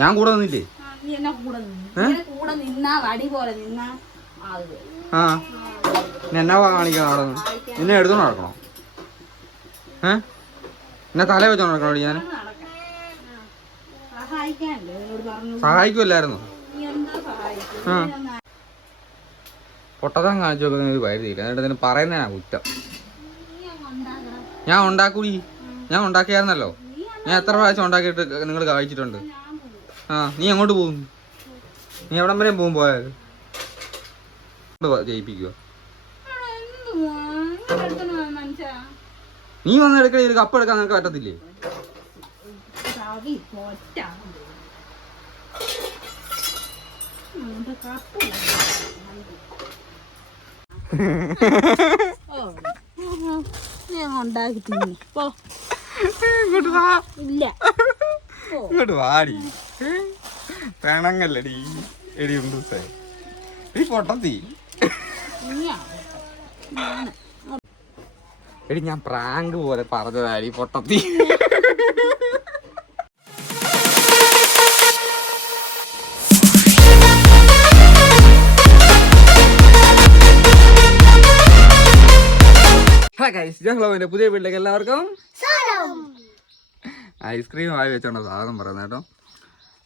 ഞാൻ കൂടെ നിന്നില്ലേ? ആ എന്നാ കാണിക്കണം അവിടെ നിന്ന്? നിന്നെ എടുത്തോണ്ട് നടക്കണോ? എന്നെ തല വെച്ചോണ്ട് നടക്കണോ? ഞാൻ സഹായിക്കുമല്ലായിരുന്നു. പൊട്ടത്തം കാണിച്ചു നോക്കുന്ന ഒരു പരിധിയില്ല. എന്നിട്ട് ഇതിന് പറയുന്നതിനാ കുറ്റം. ഞാൻ ഉണ്ടാക്കൂടി, ഞാൻ ഉണ്ടാക്കിയായിരുന്നല്ലോ. ഞാൻ എത്ര പ്രാവശ്യം ഉണ്ടാക്കിയിട്ട് നിങ്ങൾ കഴിച്ചിട്ടുണ്ട്. നീ എങ്ങോട്ട് പോകുന്നു? നീ എവിടം വരെയും പോയാൽ ജയിപ്പിക്കുക. നീ വന്ന് എടുക്കണ ഒരു കപ്പ് എടുക്കാൻ നിനക്ക് പറ്റത്തില്ലേ? ഇങ്ങോട്ട് വാടി, പെണങ്ങല്ലടി എടി ഉണ്ടൂസേ. എടി പൊട്ടത്തി എടി, ഞാൻ പ്രാങ്ക് പോലെ പറഞ്ഞതാടി പൊട്ടത്തി. ജംഗ്ലോവിന്റെ പുതിയ വീട്ടിലേക്ക് എല്ലാവർക്കും ഐസ്ക്രീം വായി വെച്ചോണ്ട സാധനം പറയുന്നത് കേട്ടോ.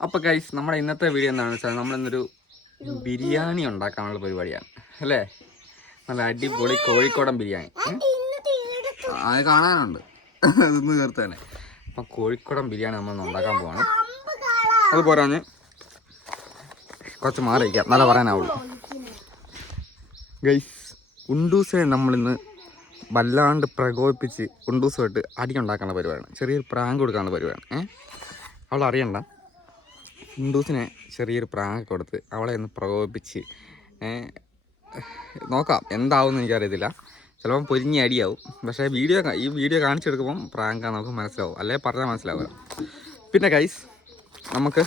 അപ്പൊ ഗൈസ്, നമ്മുടെ ഇന്നത്തെ വീഡിയോ എന്താണെന്ന് വെച്ചാൽ നമ്മളിന്നൊരു ബിരിയാണി ഉണ്ടാക്കാനുള്ള പരിപാടിയാണ് അല്ലേ. നല്ല അടിപൊളി കോഴിക്കോടൻ ബിരിയാണി. അത് കാണാനുണ്ട്, അതൊന്ന് ചേർത്ത് തന്നെ. അപ്പം കോഴിക്കോടൻ ബിരിയാണി നമ്മളൊന്ന് ഉണ്ടാക്കാൻ പോവാണ്. അത് പോരാഞ്ഞ് കുറച്ച് മാറി വയ്ക്കാം, നല്ല പറയാനാവുള്ളൂ. ഗൈസ്, ഉണ്ടൂസിനെ നമ്മളിന്ന് വല്ലാണ്ട് പ്രകോപിപ്പിച്ച് ഉണ്ടൂസുമായിട്ട് അടി ഉണ്ടാക്കാനുള്ള പരിപാടിയാണ്. ചെറിയൊരു പ്രാങ്ക് കൊടുക്കാനുള്ള പരിപാടിയാണ്. അവൾ അറിയണ്ട. ഉണ്ടൂസിനെ ചെറിയൊരു പ്രാങ്ക് കൊടുത്ത് അവളെ ഒന്ന് പ്രകോപിപ്പിച്ച് നോക്കാം എന്താവും എനിക്കറിയത്തില്ല. ചിലപ്പം പൊരിഞ്ഞ അടിയാവും. പക്ഷേ ഈ വീഡിയോ കാണിച്ചെടുക്കുമ്പം പ്രാങ്കാണ് നമുക്ക് മനസ്സിലാവും, അല്ലെ പറഞ്ഞാൽ മനസ്സിലാവുക. പിന്നെ ഗൈസ്, നമുക്ക്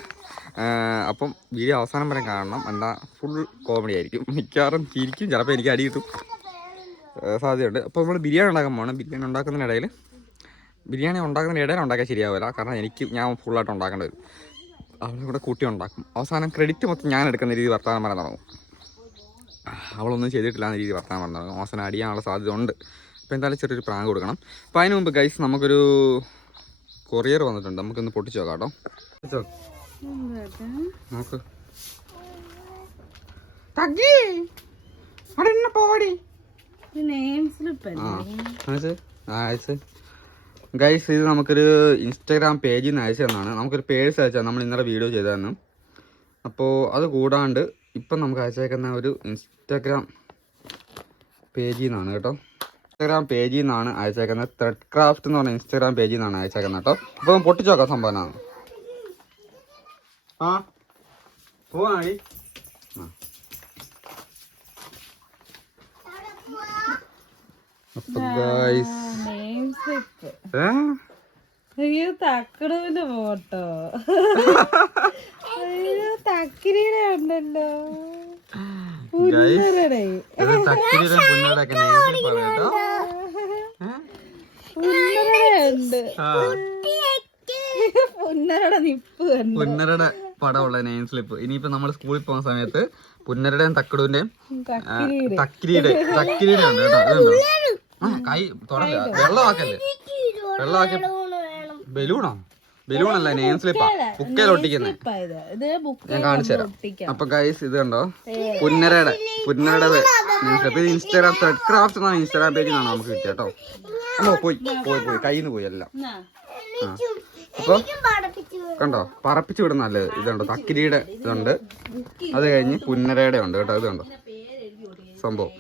അപ്പം വീഡിയോ അവസാനം വരെ കാണണം. എന്താ ഫുൾ കോമഡി ആയിരിക്കും. മിക്കവാറും ചിരിക്കും, ചിലപ്പോൾ എനിക്ക് അടി കിട്ടും സാധ്യതയുണ്ട്. അപ്പോൾ നമ്മൾ ബിരിയാണി ഉണ്ടാക്കാൻ പോകണം. ബിരിയാണി ഉണ്ടാക്കുന്നതിനിടയിൽ ഉണ്ടാക്കാൻ ശരിയാവില്ല. കാരണം ഞാൻ ഫുള്ളായിട്ട് ഉണ്ടാക്കേണ്ടി വരും. അവളെ കൂടെ കൂട്ടി ഉണ്ടാക്കും. അവസാനം ക്രെഡിറ്റ് മൊത്തം ഞാൻ എടുക്കുന്ന രീതി വർത്താനം പറയാൻ തുടങ്ങും. അവളൊന്നും ചെയ്തിട്ടില്ല എന്ന രീതി വർത്താനം പറയാൻ തുടങ്ങും. അവസാനം അടിയാനുള്ള സാധ്യത ഉണ്ട്. അപ്പോൾ എന്തായാലും ചെറിയൊരു പ്രാങ്ക് കൊടുക്കണം. അപ്പോൾ അതിന് മുമ്പ് ഗൈസ്, നമുക്കൊരു കൊറിയർ വന്നിട്ടുണ്ട്. നമുക്കൊന്ന് പൊട്ടിച്ച് നോക്കാം കേട്ടോ. നോക്ക് ഗൈസ്, ഇത് നമുക്കൊരു ഇൻസ്റ്റാഗ്രാം പേജിൽ നിന്ന് അയച്ചു തന്നാണ്. നമുക്കൊരു പേഴ്സ് അയച്ചാൽ നമ്മൾ ഇന്നലെ വീഡിയോ ചെയ്തായിരുന്നു. അപ്പോൾ അത് കൂടാണ്ട് ഇപ്പം നമുക്ക് അയച്ചേക്കുന്ന ഒരു ഇൻസ്റ്റാഗ്രാം പേജിൽ നിന്നാണ് കേട്ടോ. ഇൻസ്റ്റാഗ്രാം പേജിൽ നിന്നാണ് അയച്ചേക്കുന്നത്. ത്രെഡ് ക്രാഫ്റ്റ് എന്ന് പറഞ്ഞ ഇൻസ്റ്റാഗ്രാം പേജിൽ നിന്നാണ് അയച്ചേക്കുന്നത് കേട്ടോ. അപ്പോൾ പൊട്ടിച്ചു നോക്കാം സംഭവം. പോവാണി. തക്കടൂന്റെ ഫോട്ടോ. തക്കിരിയുടെ ഉണ്ടല്ലോ. പുന്നരുടെ പടമുള്ള നെയിം സ്ലിപ്പ്. ഇനിയിപ്പോ നമ്മള് സ്കൂളിൽ പോകുന്ന സമയത്ത് പുന്നരുടെയും തക്കടൂന്റെയും തക്കിരിയുടെ ഉണ്ട് കേട്ടോ. കൈ തുടങ്ങ, വെള്ളമാക്കല്ലേ, വെള്ളമാക്കി. ബലൂണല്ല, നെയിം സ്ലിപ്പാ. ബുക്കേൽ ഒട്ടിക്കുന്നത് ഞാൻ കാണിച്ചു തരാം. അപ്പൊ ഗൈസ്, ഇത് കണ്ടോ, പുന്നരയുടെ നെയിം സ്ലിപ്പ്. ഇത് ഇൻസ്റ്റാഗ്രാം ത്രെഡ് ക്രാഫ്റ്റ് എന്ന ഇൻസ്റ്റാഗ്രാം പേജിൽ നിന്നാണ് നമുക്ക് കിട്ടിയ കേട്ടോ. പോയി കയ്യിൽ നിന്ന് പോയി എല്ലാം. അപ്പൊ കണ്ടോ, പറപ്പിച്ചു വിടുന്നല്ലേ. ഇതുണ്ടോ, തക്കിരിയുടെ ഇതുണ്ട്. അത് കഴിഞ്ഞ് പുന്നരയുടെ ഉണ്ട് കേട്ടോ. ഇത് കണ്ടോ സംഭവം.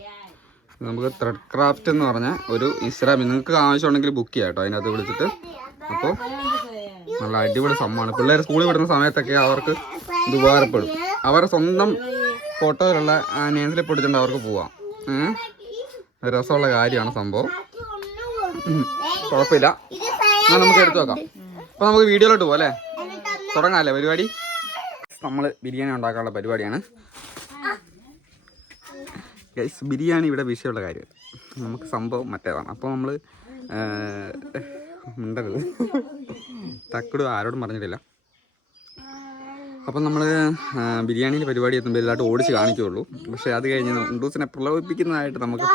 നമുക്ക് ത്രെഡ് ക്രാഫ്റ്റ് എന്ന് പറഞ്ഞ ഒരു ഇൻസ്റ്റാഗ്രാം നിങ്ങൾക്ക് ആവശ്യമുണ്ടെങ്കിൽ ബുക്ക് ചെയ്യാം കേട്ടോ, അതിനകത്ത് വിളിച്ചിട്ട്. അപ്പോൾ നല്ല അടിപൊളി സംഭവമാണ്. പിള്ളേർ സ്കൂളിൽ വിടുന്ന സമയത്തൊക്കെ അവർക്ക് ഇത് ഉപകാരപ്പെടും. അവരുടെ സ്വന്തം ഫോട്ടോയിലുള്ള നെയിം സ്ലിപ്പ് എടുത്തിട്ട് അവർക്ക് പോവാം. രസമുള്ള കാര്യമാണ് സംഭവം. കുഴപ്പമില്ല, എന്നാൽ നമുക്ക് എടുത്തു വെക്കാം. അപ്പോൾ നമുക്ക് വീഡിയോയിലോട്ട് പോകാം അല്ലേ. തുടങ്ങാമല്ലേ പരിപാടി. നമ്മൾ ബിരിയാണി ഉണ്ടാക്കാനുള്ള പരിപാടിയാണ് ഗൈസ്. ബിരിയാണി ഇവിടെ വിഷയമുള്ള കാര്യം, നമുക്ക് സംഭവം മറ്റേതാണ്. അപ്പോൾ നമ്മൾ മിണ്ടരുത്. തക്കട് ആരോടും പറഞ്ഞിട്ടില്ല. അപ്പം നമ്മൾ ബിരിയാണീൻ്റെ പരിപാടി എത്തുമ്പോൾ എല്ലായിട്ട് ഓടിച്ച് കാണിക്കുകയുള്ളൂ. പക്ഷേ അത് കഴിഞ്ഞ് ഉണ്ടൂസിനെ പ്രലോഭിപ്പിക്കുന്നതായിട്ട് നമുക്ക്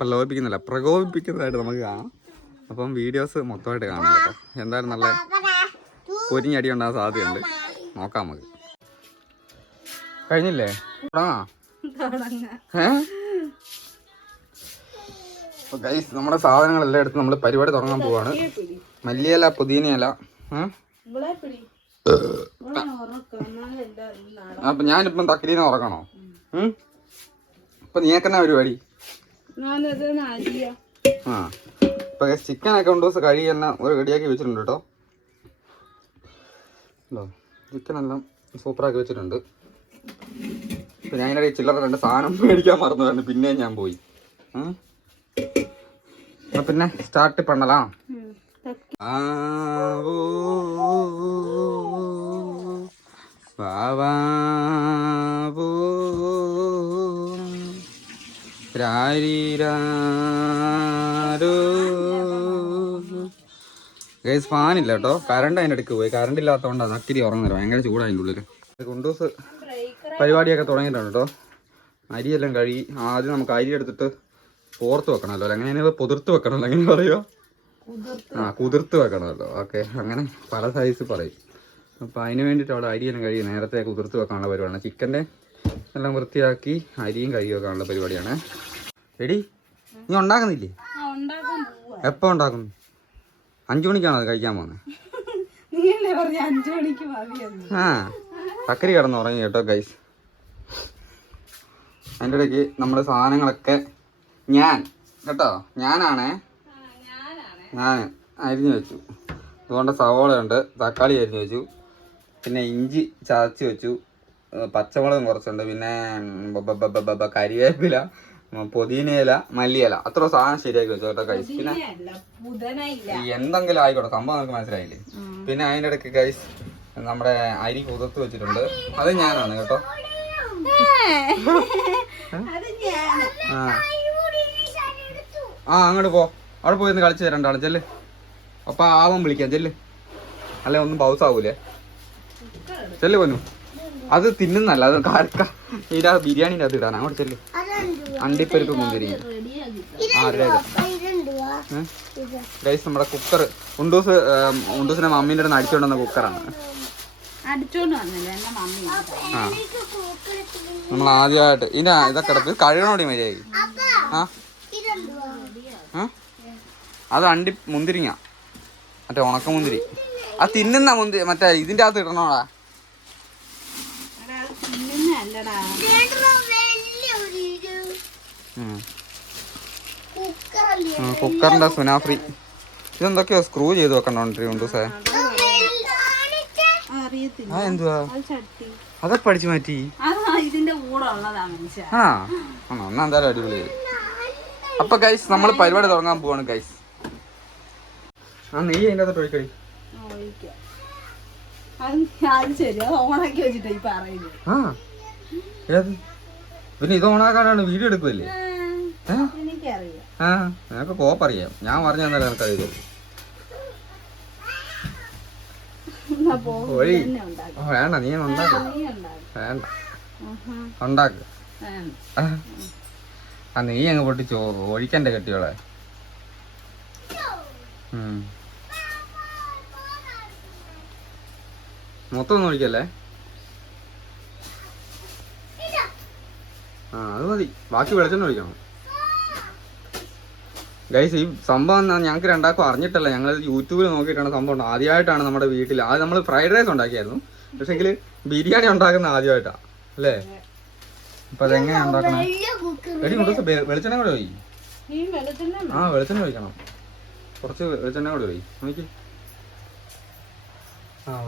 പ്രകോപിപ്പിക്കുന്നതായിട്ട് നമുക്ക് കാണാം. അപ്പം വീഡിയോസ് മൊത്തമായിട്ട് കാണാം കേട്ടോ. എന്തായാലും നല്ല പൊരിഞ്ഞടി ഉണ്ടാകാൻ സാധ്യതയുണ്ട്. നോക്കാം നമുക്ക്. കഴിഞ്ഞില്ലേ? ഗൈസ് നമ്മുടെ സാധനങ്ങളെല്ലാം എടുത്ത് നമ്മൾ പരിപാടി തുടങ്ങാൻ പോവാണ്. മല്ലിയില, പുതിനയില. അപ്പൊ ഞാനിപ്പം തക്രീനെ ഉറക്കണോ? ഇപ്പൊ നീക്കെന്നാ പരിപാടി? ആ ഇപ്പൊ ചിക്കനൊക്കെ 2 ദിവസം കഴുകി എല്ലാം റെഡിയാക്കി വെച്ചിട്ടുണ്ട് കേട്ടോ. ചിക്കനെല്ലാം സൂപ്പറാക്കി വെച്ചിട്ടുണ്ട്. ഇപ്പൊ ഞാൻ ഇതിൻ്റെ ചില്ലറ 2 സാധനം മേടിക്കാൻ മറന്നു. പിന്നെയും ഞാൻ പോയി. പിന്നെ സ്റ്റാർട്ട് പണലാം. ഗൈസ് ഫാനില്ല കേട്ടോ. കറണ്ട് അതിൻ്റെ അടുക്ക് പോയി. കറണ്ട് ഇല്ലാത്തതുകൊണ്ടാണ് അക്കിരി ഉറങ്ങുന്നത്. ഭയങ്കര ചൂടാണ് അതിൻ്റെ ഉള്ളിൽ. കുണ്ടൂസ് പരിപാടിയൊക്കെ തുടങ്ങിയിട്ടുണ്ട് കേട്ടോ. അരിയെല്ലാം കഴുകി ആദ്യം നമുക്ക് അരി എടുത്തിട്ട് പോർത്ത് വെക്കണമല്ലോ. എങ്ങനെയാണ് പൊതിർത്ത് വെക്കണമല്ലോ? എങ്ങനെ പറയുക? കുതിർത്ത് വെക്കണമല്ലോ. ഓക്കെ, അങ്ങനെ പല സൈസ് പറയും. അപ്പോൾ അതിന് വേണ്ടിയിട്ട് അവിടെ അരിയെല്ലാം കഴുകി നേരത്തെ കുതിർത്ത് വെക്കാനുള്ള പരിപാടിയാണ്. ചിക്കൻ്റെ എല്ലാം വൃത്തിയാക്കി അരിയും കഴുകി വെക്കാനുള്ള പരിപാടിയാണ്. എടി നീ ഉണ്ടാക്കുന്നില്ലേ? എപ്പോൾ ഉണ്ടാക്കുന്നു? 5 മണിക്കാണോ അത് കഴിക്കാൻ പോകുന്നത്? ആ തക്കരി കിടന്ന് ഉറങ്ങി കേട്ടോ ഗൈസ്. അതിൻ്റെ ഇടയ്ക്ക് നമ്മുടെ സാധനങ്ങളൊക്കെ ഞാൻ അരിഞ്ഞു വെച്ചു. അതുകൊണ്ട് സവോളയുണ്ട്, തക്കാളി അരിഞ്ഞു വെച്ചു, പിന്നെ ഇഞ്ചി ചതച്ച് വെച്ചു, പച്ചമുളകും കുറച്ചുണ്ട്, പിന്നെ കരിവേപ്പില, പുതിനയില, മല്ലിയില, അത്ര സാധനം ശരിയാക്കി വെച്ചു കേട്ടോ ഗൈസ്. പിന്നെ എന്തെങ്കിലും ആയിക്കോട്ടെ, സംഭവം നമുക്ക് മനസ്സിലായില്ലേ. പിന്നെ അതിൻ്റെ ഇടയ്ക്ക് ഗൈസ് നമ്മുടെ അരി കുതിർത്ത് വെച്ചിട്ടുണ്ട്. അത് ഞാനാണ് കേട്ടോ. അങ്ങോട്ട് പോ. അവിടെ പോയി ഒന്ന് കളിച്ച് തരണ്ടാണ്. ചെല്ല്. അപ്പം ആവൻ വിളിക്കാം. ചെല്ല്. അല്ലെ ഒന്നും പൗസാവൂലേ. ചെല്ല് പോന്നു. അത് തിന്നുന്നല്ല, അത് ഇതാ ബിരിയാണീൻ്റെ അത് ഇടാൻ. അങ്ങോട്ട് ചെല്ല്. അണ്ടിപ്പരിപ്പ് മുന്തിരി. ഗൈസ് നമ്മുടെ കുക്കർ ഉണ്ടൂസിനെ മമ്മീൻ്റെ അടുത്ത് അടിച്ചോണ്ട് വന്ന കുക്കറാണ്. നമ്മൾ ആദ്യമായിട്ട് ഇതൊക്കെ കിടപ്പ് കഴുകണോടി മര്യാദ. അത് മുന്തിരിങ്ങ, മറ്റേ ഉണക്കമുന്തിരി. അത് തിന്നുന്ന മുന്തിരി മറ്റേ ഇതിൻ്റെ അകത്ത് ഇടണോടാ. കുക്കറിന്റെ സുനാഫ്രി. ഇതെന്തൊക്കെയോ സ്ക്രൂ ചെയ്ത് വെക്കണ്ടോ സാർ? എന്തുവാ അതൊക്കെ പഠിച്ചു മാറ്റി? എന്നാ എന്തായാലും അടിപൊളി. അപ്പൊ ഗൈസ് നമ്മൾ പരിപാടി തുടങ്ങാൻ പോവാണ് ഗൈസ്. നെയ്യ് അതിൻ്റെ അകത്തോട്ട് ഒഴിക്കടി. പിന്നെ ഇത് ഓണാക്കാനാണ് വീഡിയോ എടുക്കുമല്ലേ? നിനക്ക് കോപ്പറിയാം. ഞാൻ പറഞ്ഞു തന്നാലും എനിക്കറിയില്ല. വേണ്ട, നീ ഉണ്ടാക്ക. വേണ്ട, ഉണ്ടാക്ക്. നീ അങ്ങ് പൊട്ടിച്ചോ. ഒഴിക്കണ്ടേ കെട്ടിയോളെ. മൊത്തം ഒന്നും ഒഴിക്കല്ലേ. അത് മതി. ബാക്കി വെളിച്ചെണ്ണ ഒഴിക്കണം ഗൈസ്. ഈ സംഭവം ഞങ്ങൾക്ക് രണ്ടാൾക്കും അറിഞ്ഞിട്ടല്ല. ഞങ്ങൾ യൂട്യൂബിൽ നോക്കിയിട്ടാണ് സംഭവം. ആദ്യമായിട്ടാണ് നമ്മുടെ വീട്ടിൽ. ആദ്യം നമ്മൾ ഫ്രൈഡ് റൈസ് ഉണ്ടാക്കിയായിരുന്നു. പക്ഷെങ്കിൽ ബിരിയാണി ഉണ്ടാക്കുന്ന ആദ്യമായിട്ടാ അല്ലേ? അപ്പൊ അതെങ്ങനെയാ ഉണ്ടാക്കണം? എടി കൊണ്ട് വെളിച്ചെണ്ണ കൂടെ പോയി. വെളിച്ചെണ്ണ ഒഴിക്കണം. കുറച്ച് വെളിച്ചെണ്ണ കൂടെ പോയി നോക്കി.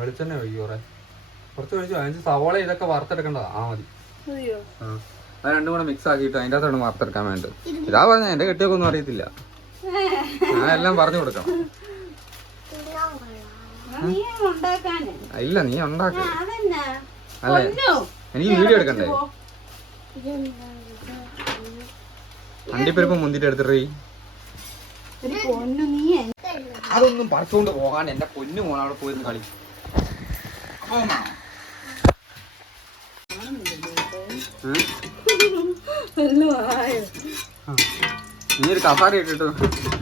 വെളിച്ചെണ്ണ ഒഴിക്കും. കുറച്ച് ഒഴിച്ചു. അതിന് സവോള ഇതൊക്കെ വറുത്തെടുക്കേണ്ടതാ. മതി. അത് രണ്ടും കൂടെ മിക്സ് ആക്കിയിട്ട് അതിൻ്റെ അകത്താണ് വറുത്തെടുക്കാൻ വേണ്ടത്. ഇതാ പറഞ്ഞ എന്റെ കെട്ടിയൊക്കെ ഒന്നും അറിയത്തില്ല. ഞാൻ എല്ലാം പറഞ്ഞു കൊടുക്കണം. ഇല്ല, നീ ഉണ്ടാക്ക. അല്ലേ, എനിക്ക് വീഡിയോ എടുക്കണ്ടേ? അണ്ടിപ്പരിപ്പ് മുന്തിരി എടുത്തിട്ട് അതൊന്നും പറിച്ചുകൊണ്ട് പോകാൻ എന്റെ പൊന്നു മോൻ അവിടെ പോയിരുന്ന് കളി. നീ ഒരു കസാര ഇട്ടിട്ട്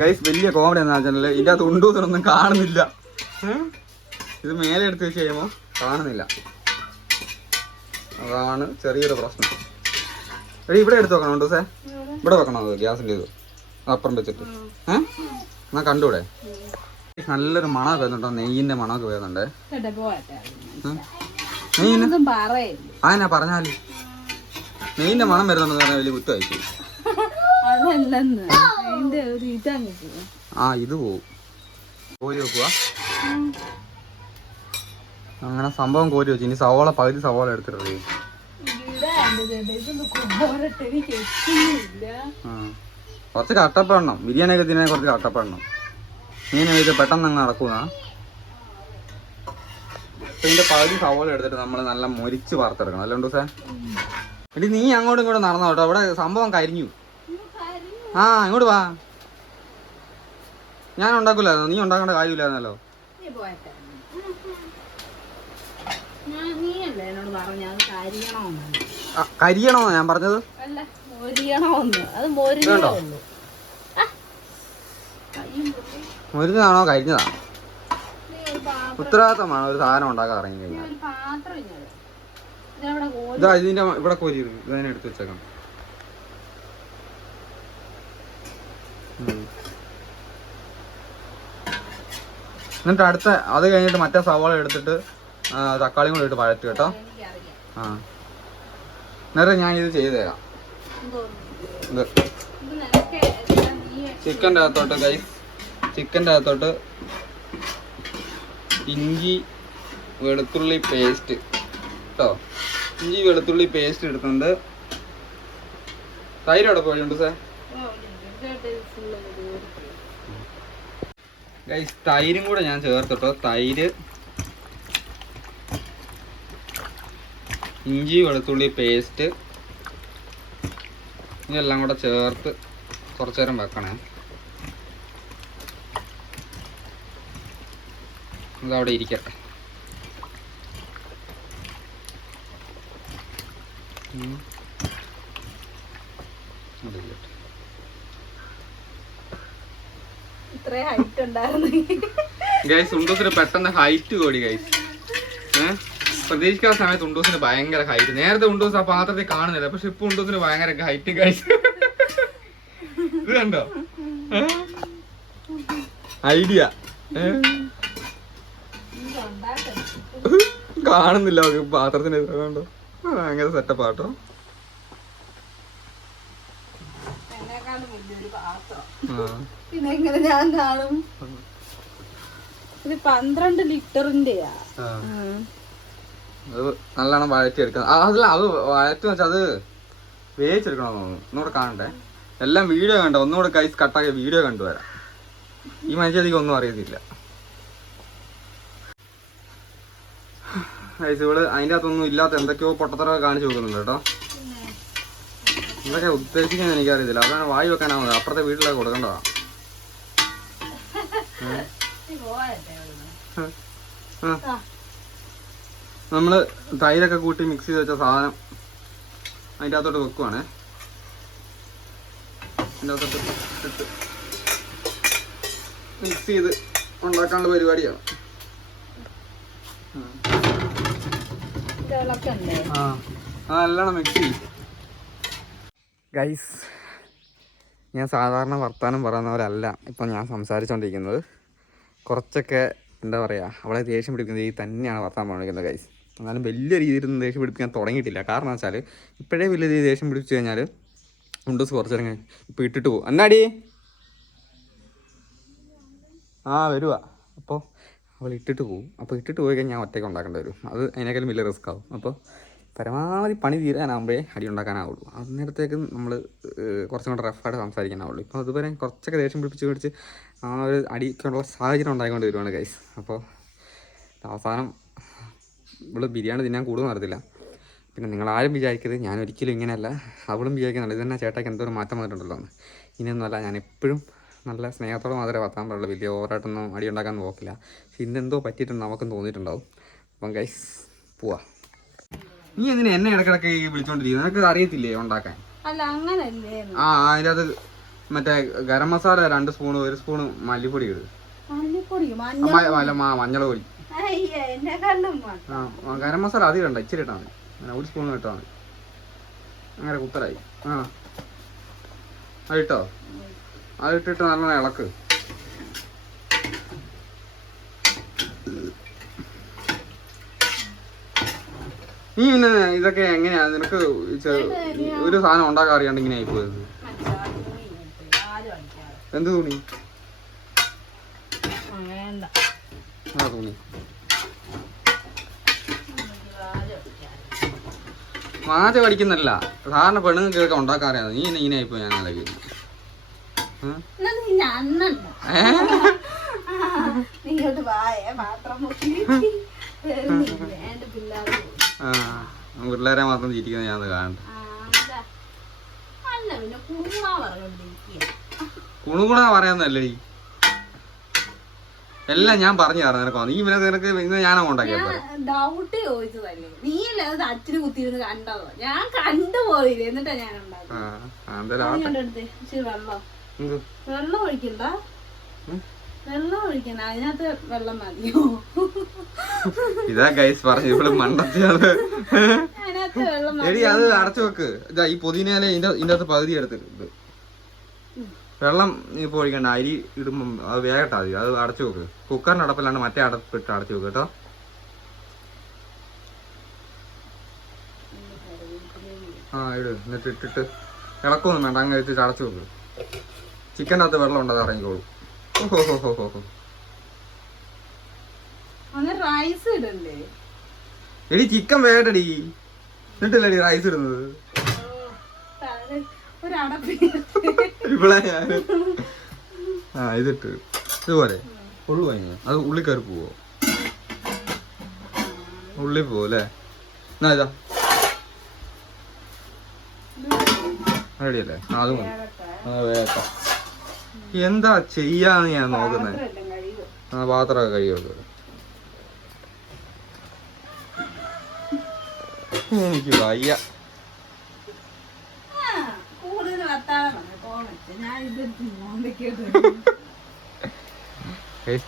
ഗൈസ് വലിയ കോമഡി എന്നാ വെച്ചാൽ ഇതിൻ്റെ അകത്ത് ഉണ്ടൂന്നൊന്നും കാണുന്നില്ല. ഇത് മേലെ എടുത്ത് വെച്ച് കഴിയുമ്പോൾ കാണുന്നില്ല. അതാണ് ചെറിയൊരു പ്രശ്നം. എടി ഇവിടെ എടുത്ത് വെക്കണം ഉണ്ടൂസേ, ഇവിടെ വെക്കണം. അത് ഗ്യാസിൻ്റെ ഇത് അപ്പുറം വെച്ചിട്ട് എന്നാ കണ്ടൂടെ. നല്ലൊരു മണമൊക്കെ വരുന്നുണ്ടോ, നെയ്യിന്റെ മണമൊക്കെ വരുന്നുണ്ട്. നെയ്യിന് പറഞ്ഞാല് നെയ്യിന്റെ മണം വരുന്നുണ്ടെന്ന് പറഞ്ഞാൽ വലിയ കുറ്റമായിരിക്കും. ആ ഇത് പോവും, കോരി വെക്കുക. അങ്ങനെ സംഭവം കോരി വെച്ചു. ഇനി സവോള പകുതി സവോള എടുത്തിട്ടുള്ളൂ. കുറച്ച് കട്ടപ്പെടണം, ബിരിയാണിയൊക്കെ തിന്നാൻ കുറച്ച് കട്ടപ്പെടണം. മീൻ കഴിച്ചാൽ പെട്ടെന്ന് അങ്ങ് നടക്കുന്ന. ഇതിന്റെ പകുതി സവോള എടുത്തിട്ട് നമ്മൾ നല്ല മൊരിച്ച് വാർത്തെടുക്കണം. അല്ലേ സാർ? എടി നീ അങ്ങോട്ടും ഇങ്ങോട്ടും നടന്നോ കേട്ടോ, അവിടെ സംഭവം കരിഞ്ഞു. ആ ഇങ്ങോട്ട് വാ. ഞാൻ ഉണ്ടാക്കൂലായിരുന്നു, നീ ഉണ്ടാക്കേണ്ട കാര്യമില്ലായിരുന്നല്ലോ. കരിയണോ ഞാൻ പറഞ്ഞത്? മുരിഞ്ഞതാണോ കരിഞ്ഞതാണോ? ഉത്തരവാദിത്തമാണ് ഒരു സാധനം ഉണ്ടാക്കാൻ ഇറങ്ങി കഴിഞ്ഞാൽ. ഇതാ ഇതിന്റെ ഇവിടെ കോരി ഇതിനെ എടുത്ത് വെച്ചേക്കാം. എന്നിട്ട് അടുത്ത അത് കഴിഞ്ഞിട്ട് മറ്റേ സവാള എടുത്തിട്ട് തക്കാളിയും കൂടെ ഇട്ട് വഴറ്റ് കേട്ടോ. ആ നേരെ ഞാൻ ഇത് ചെയ്തു തരാം. ഇത് ചിക്കൻ്റെ അകത്തോട്ട് ഗൈസ്, ചിക്കൻ്റെ അകത്തോട്ട് ഇഞ്ചി വെളുത്തുള്ളി പേസ്റ്റ് കേട്ടോ. ഇഞ്ചി വെളുത്തുള്ളി പേസ്റ്റ് എടുക്കുന്നുണ്ട്. തൈര് അവിടെ പോയിട്ടുണ്ട് സാർ ഗൈസ്. തൈരും കൂടെ ഞാൻ ചേർത്തിട്ടോ. തൈര്, ഇഞ്ചി വെളുത്തുള്ളി പേസ്റ്റ് ഇതെല്ലാം കൂടെ ചേർത്ത് കുറച്ചു നേരം വെക്കണേ. ഇതവിടെ ഇരിക്കട്ടെ. ഗൈസ് ഉണ്ടൂസിന് പെട്ടെന്ന് ഹൈറ്റ് കൂടി ഗൈസ്. പ്രതീക്ഷിക്കാത്ത സമയത്ത് ഉണ്ടൂസിന് ഭയങ്കര ഹൈറ്റ്. നേരത്തെ ഉണ്ടൂസ് ആ പാത്രത്തിൽ കാണുന്നില്ല, പക്ഷെ ഇപ്പൊ ഉണ്ടൂസിന് ഭയങ്കര ഹൈറ്റ് ഗൈസ്. ഇത് കണ്ടോ ഐഡിയ? കാണുന്നില്ല പാത്രത്തിന് കണ്ടോ, ഭയങ്കര സെറ്റപ്പ് ആട്ടോ. 12 ലിറ്ററിന്റെയാ. അത് നല്ലോണം വഴറ്റിയെടുക്കണം. അതല്ല, അത് വഴറ്റി വെച്ചാൽ അത് വേവിച്ചെടുക്കണം തോന്നുന്നു. ഒന്നുകൂടെ കാണണ്ടേ, എല്ലാം വീഡിയോ കണ്ടോ. ഒന്നുകൂടെ കൈസ് കട്ടാക്കിയ വീഡിയോ കണ്ടുവരാം. ഈ മനുഷ്യധികം ഒന്നും അറിയത്തില്ല കൈസ്. ഇവള് അതിൻ്റെ അകത്തൊന്നും ഇല്ലാത്ത എന്തൊക്കെയോ പൊട്ടത്തറൊക്കെ കാണിച്ചു നോക്കുന്നുണ്ട് കേട്ടോ. എന്തൊക്കെ ഉദ്ദേശിക്കാൻ എനിക്കറിയത്തില്ല. അതാണ് വായി വെക്കാനാവുന്നത്. അപ്പുറത്തെ വീട്ടിലൊക്കെ കൊടുക്കേണ്ടതാ. നമ്മള് തൈരൊക്കെ കൂട്ടി മിക്സ് ചെയ്ത് വെച്ച സാധനം അതിൻ്റെ അകത്തോട്ട് വെക്കുവാണേ. അതിൻ്റെ അകത്തോട്ട് ഇട്ട് മിക്സ് ചെയ്ത് ഉണ്ടാക്കാനുള്ള പരിപാടിയാണ്. നല്ലോണം മിക്സ് ചെയ്യും ഗൈസ്. ഞാൻ സാധാരണ വർത്താനം പറയുന്ന പോലെയല്ല ഇപ്പം ഞാൻ സംസാരിച്ചുകൊണ്ടിരിക്കുന്നത്. കുറച്ചൊക്കെ എന്താ പറയുക, അവളെ ദേഷ്യം പിടിക്കുന്നത് ഈ തന്നെയാണ് വർത്താനം പറഞ്ഞിരിക്കുന്നത് ഗൈസ്. എന്നാലും വലിയ രീതിയിലൊന്നും ദേഷ്യം പിടിപ്പിക്കാൻ തുടങ്ങിയിട്ടില്ല. കാരണം എന്ന് വെച്ചാൽ ഇപ്പോഴേ വലിയ രീതിയിൽ ദേഷ്യം പിടിപ്പിച്ച് കഴിഞ്ഞാൽ ഉണ്ടൂസ് കുറച്ച് നേരം ഇപ്പോൾ ഇട്ടിട്ട് പോകും. എന്നാടി വരുക. അപ്പോൾ അവൾ ഇട്ടിട്ട് പോകും. അപ്പോൾ ഇട്ടിട്ട് പോയി കഴിഞ്ഞാൽ ഞാൻ ഒറ്റയ്ക്ക് ഉണ്ടാക്കേണ്ടി വരും. അത് അതിനേക്കാളും വലിയ റിസ്ക് ആവും. അപ്പോൾ പരമാവധി പണി തീരാനാകുമ്പോഴേ അടി ഉണ്ടാക്കാനാവുള്ളൂ. അന്നേരത്തേക്ക് നമ്മൾ കുറച്ചും കൂടെ റഫായിട്ട് സംസാരിക്കാനാവുള്ളൂ. ഇപ്പോൾ അതുവരെ കുറച്ചൊക്കെ ദേഷ്യം പിടിച്ച് ആ ഒരു അടിക്കുള്ള സാഹചര്യം ഉണ്ടായിക്കൊണ്ട് വരുവാണ് ഗൈസ്. അപ്പോൾ അവസാനം ഇവള് ബിരിയാണി തിന്നാൻ കൂടുതൽ നടത്തില്ല. പിന്നെ നിങ്ങളാരും വിചാരിക്കരുത് ഞാൻ ഒരിക്കലും ഇങ്ങനെയല്ല. അവളും വിചാരിക്കുന്നുണ്ട് ഇത് തന്നെ ചേട്ടാക്ക് എന്തോ ഒരു മാറ്റം വന്നിട്ടുണ്ടല്ലോ എന്ന്. ഇനിയൊന്നുമല്ല, ഞാൻ എപ്പോഴും നല്ല സ്നേഹത്തോടെ മാത്രമേ വർത്താൻ പാടുള്ളൂ. വലിയ ഓവറായിട്ടൊന്നും അടി ഉണ്ടാക്കാൻ നോക്കില്ല. പക്ഷെ ഇന്നെന്തോ പറ്റിയിട്ടുണ്ട്, നമുക്കും തോന്നിയിട്ടുണ്ടാവും. അപ്പം ഗൈസ് പോവാ. നീ എന്തിനാ എന്നെ ഇടക്കിടക്ക് വിളിച്ചോണ്ടിരിക്കുന്നത്? നിനക്ക് അറിയത്തില്ലേ ഉണ്ടാക്കാൻ? അല്ല അങ്ങനല്ലേ. ആ അതിനകത്ത് മറ്റേ ഗരം മസാല 2 സ്പൂൺ 1 സ്പൂൺ മല്ലിപ്പൊടി ഇട്. മഞ്ഞൾ പൊടി. ഗരം മസാല അത് ഇടണ്ട, ഇച്ചിരി ഇട്ടാ മതി. 1 സ്പൂൺ ഇട്ടാ മതി. അങ്ങനെ കുത്തലായി. അതിട്ടോ, അതിട്ടിട്ട് നല്ലോണം ഇളക്ക്. നീ പിന്നെ ഇതൊക്കെ എങ്ങനെയാ നിനക്ക് ഒരു സാധനം ഉണ്ടാക്കാൻ അറിയാണ്ട് ഇങ്ങനെ ആയിപ്പോയത്? എന്ത് തുണി? തുണി മാച പഠിക്കുന്നല്ല, സാധാരണ പെണ്ണുങ്ങൾക്ക് ഉണ്ടാക്കാൻ അറിയാതെ നീ ഇങ്ങനെ ആയിപ്പോ. ഞാൻ ആലോചിക്കുന്നു പിള്ളേരെ മാത്രം ചിരിക്കുന്നത് ഞാൻ കാണണ്ട. കുണുകുണ പറയാന്നല്ലേ എല്ലാം ഞാൻ പറഞ്ഞു തരാം നിനക്ക്. നീ നിനക്ക് ഇന്ന് ഞാനാ ഉണ്ടാക്കിയപ്പോ ഡൗട്ട് ചോദിച്ചതല്ലേ. നീയല്ലേ അത് അച്ഛന് കുത്തിയിരുന്ന് കണ്ടതോ? ഞാൻ കണ്ടുപോയില്ലേ, എന്നിട്ടാ ഞാൻ വെള്ളം ഒഴിക്കണ്ട, വെള്ളം ഒഴിക്കണ്ട, അതിനകത്ത് വെള്ളം മതിയോ? ഇതാ ഗൈസ് പറഞ്ഞു ഇവിടെ മണ്ടത്തിയാണ്. അതിനകത്ത് വെള്ളം എടി അത് അടച്ചു വെക്ക്. ഇതാ ഈ പുതിനയില ഇതിന്റെ അകത്ത് പകുതി എടുത്തിട്ടുണ്ട്. വെള്ളം ഇപ്പൊ ഒഴിക്കണ്ട, അരി ഇടുമ്പോ അത് വേഗട്ടാ മതി. അത് അടച്ചു വെക്ക്. കുക്കറിന്റെ അടപ്പല്ലാണ്ട് മറ്റേ അടപ്പിട്ട് അടച്ചു വെക്ക് കേട്ടോ. ഇട്. എന്നിട്ട് ഇട്ടിട്ട് ഇളക്കൊന്നും വേണ്ട, അങ്ങ് വെച്ചിട്ട് അടച്ചു വെക്ക്. ചിക്കൻ്റെ അകത്ത് വെള്ളം ഉണ്ടത് ഇറങ്ങിക്കോളൂ. റൈസ് ഇടണ്ടേ? എടി ചിക്കൻ വേണ്ടടി, എന്നിട്ടല്ലേ റൈസ് ഇടുന്നത്? ഇതിട്ട് ഇതുപോലെ ഉള്ളു കഴിഞ്ഞു. അത് ഉള്ളി കയറി പോവോ? ഉള്ളി പോവോ അല്ലേ? ഇതാ റെഡിയല്ലേ? അത് വേക്കാം. എന്താ ചെയ്യാന്ന് ഞാൻ നോക്കുന്നത്. പാത്രമൊക്കെ കഴിയുള്ളൂ. എനിക്ക് വയ്യ.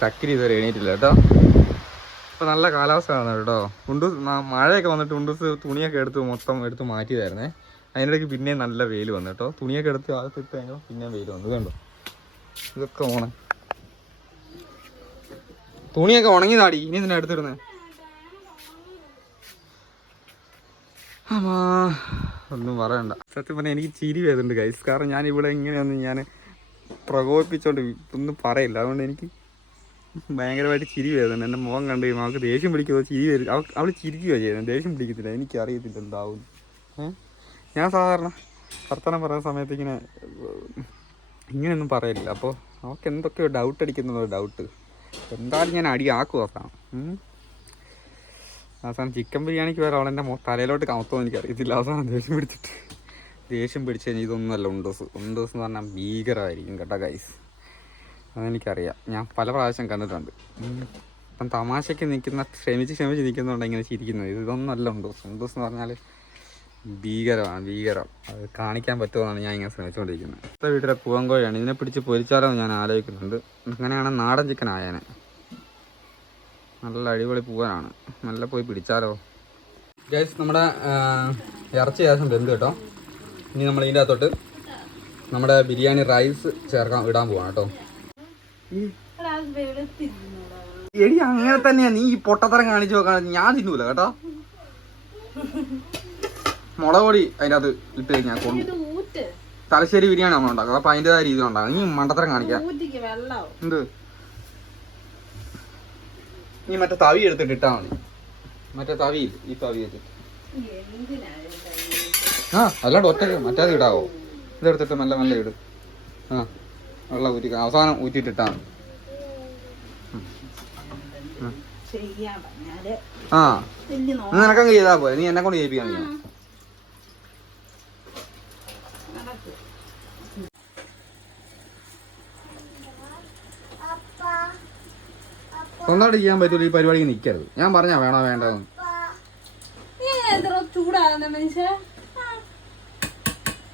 തക്കിരി ഇതുവരെ എണീറ്റില്ല കേട്ടോ. ഇപ്പൊ നല്ല കാലാവസ്ഥ ആണ് കേട്ടോ. മഴയൊക്കെ വന്നിട്ട് ഉണ്ടൂസ് തുണിയൊക്കെ മൊത്തം എടുത്ത് മാറ്റിയതായിരുന്നേ. അതിനിടയ്ക്ക് പിന്നെയും നല്ല വെയിൽ വന്നു കേട്ടോ. തുണിയൊക്കെ എടുത്ത് അകത്തിട്ട് കഴിഞ്ഞാൽ പിന്നെയും വെയിൽ വന്നു. കണ്ടോ, ഇതൊക്കെ തുണിയൊക്കെ ഉണങ്ങിയതാടി. ഇനി ഇതിനെ എടുത്തിടുന്നേ. ഒന്നും പറയണ്ട. സത്യം പറഞ്ഞാൽ എനിക്ക് ചിരി വരുന്നുണ്ട് ഗൈസ്. കാരണം ഞാൻ ഇവിടെ ഇങ്ങനെയൊന്നും ഞാൻ പ്രകോപിപ്പിച്ചോണ്ട് ഒന്നും പറയില്ല. അതുകൊണ്ട് എനിക്ക് ഭയങ്കരമായിട്ട് ചിരി വരുന്നുണ്ട്. എൻ്റെ മുഖം കണ്ട് അവൾക്ക് ദേഷ്യം പിടിക്കുമോ, ചിരി വരും. അവൾ ചിരിക്കുകയോ ചെയ്യുന്നത്, ദേഷ്യം പിടിക്കത്തില്ല. എനിക്കറിയത്തില്ല എന്താവും. ഞാൻ സാധാരണ വർത്തമാനം പറയുന്ന സമയത്ത് ഇങ്ങനെയൊന്നും പറയില്ല. അപ്പോൾ അവൾക്ക് എന്തൊക്കെയോ ഡൗട്ട് അടിക്കുന്നതോ ഡൗട്ട്. എന്തായാലും ഞാൻ അടി ആക്കും അവസാനം ചിക്കൻ ബിരിയാണിക്ക് വരെ അവളെൻ്റെ തലയിലോട്ട് കമത്തോ എനിക്കറിയത്തില്ല. അവസാനം ദേഷ്യം പിടിച്ച് കഴിഞ്ഞാൽ ഇതൊന്നുമല്ല ഉണ്ടോസ് എന്ന് പറഞ്ഞാൽ ഭീകരമായിരിക്കും കേട്ടോ ഗൈസ്. അതെനിക്കറിയാം, ഞാൻ പല പ്രാവശ്യം കണ്ടിട്ടുണ്ട്. ഇപ്പം തമാശയ്ക്ക് ശ്രമിച്ച് നിൽക്കുന്നുണ്ട് ഇങ്ങനെ ചിരിക്കുന്നത്. ഇതൊന്നുമല്ല ഉണ്ടോസ് എന്ന് പറഞ്ഞാൽ ഭീകരം. അത് കാണിക്കാൻ പറ്റുമെന്നാണ് ഞാൻ ഇങ്ങനെ ശ്രമിച്ചുകൊണ്ടിരിക്കുന്നത്. അടുത്ത വീട്ടിലെ പൂവൻകോഴിയാണ്. ഇതിനെ പിടിച്ച് പൊരിച്ചാലോ ഞാൻ ആലോചിക്കുന്നുണ്ട്. അങ്ങനെയാണ് നാടൻ ചിക്കൻ ആയേനെ. നല്ല അടിപൊളി പൂവനാണ്. നല്ല പോയി പിടിച്ചാലോ ഗൈസ്. നമ്മുടെ ഇറച്ചി ശേഷം വെന്ത് കേട്ടോ. ഇനി നമ്മൾ ഇതിൻ്റെ അകത്തോട്ട് നമ്മുടെ ബിരിയാണി റൈസ് ഇടാൻ പോവാണ് കേട്ടോ. എടി അങ്ങനെ തന്നെയാ. നീ ഈ പൊട്ടത്തരം കാണിച്ചു നോക്കാൻ ഞാൻ തിന്നൂല കേട്ടോ. മുളക് പൊടി അതിൻ്റെ അകത്ത് ഇട്ട് കഴിഞ്ഞാൽ തലശ്ശേരി ബിരിയാണി നമ്മൾ ഉണ്ടാക്കുക. അപ്പൊ അതിൻ്റെതായ രീതിയിൽ ഉണ്ടാകും. നീ മണ്ടത്തരം കാണിക്കാം. എന്ത് നീ മറ്റേ തവി എടുത്തിട്ട് ഇട്ടാ മതി. മറ്റേ തവിയിൽ ഈ തവി വെച്ചിട്ട് അല്ലാണ്ട് ഒറ്റ മറ്റേത് ഇടാവോ? ഇതെടുത്തിട്ട് മെല്ലെ ഇട്. വെള്ളം ഊറ്റി അവസാനം ഊറ്റിട്ടിട്ടാ മതി. നിനക്കങ്ങ് ചെയ്താ പോയെ. നീ എന്നെ കൊണ്ട് ചെയ്യിപ്പിക്കാൻ നീ സ്വന്തമായിട്ട് ചെയ്യാൻ പറ്റൂല. ഈ പരിപാടിക്ക് നിൽക്കരുത്. ഞാൻ പറഞ്ഞാ വേണോ വേണ്ടതെന്ന്. ചൂടാകുന്ന മനുഷ്യ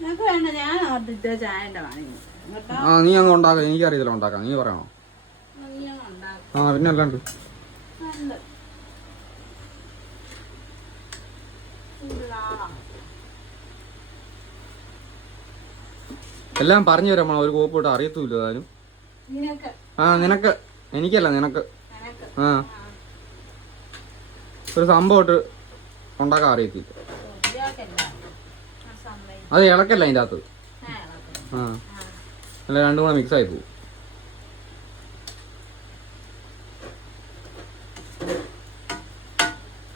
നിനക്ക് വേണ്ട. ഞാൻ ഓർത്തിട്ട ചായന്റെ വാങ്ങിയത് കേട്ടോ. നീ അങ്ങ് ഉണ്ടാക്കാം, എനിക്കറിയത്തില്ല ഉണ്ടാക്കാം, നീ പറയണോ? നീ അങ്ങ് ഉണ്ടാക്കും. പിന്നെ അല്ലാണ്ട് നല്ല എല്ലാം പറഞ്ഞു തരാം. ഒരു കോപ്പ് ഇട്ട് അറിയത്തുമില്ല ആരും. നിനക്ക്, എനിക്കല്ല നിനക്ക്. ഒരു സംഭവം ഇട്ട് ഉണ്ടാക്കാൻ അറിയത്തില്ല. അത് ഇളക്കല്ല അതിൻ്റെ അകത്ത്. അല്ല രണ്ടും കൂടെ മിക്സ് ആയി പോകും.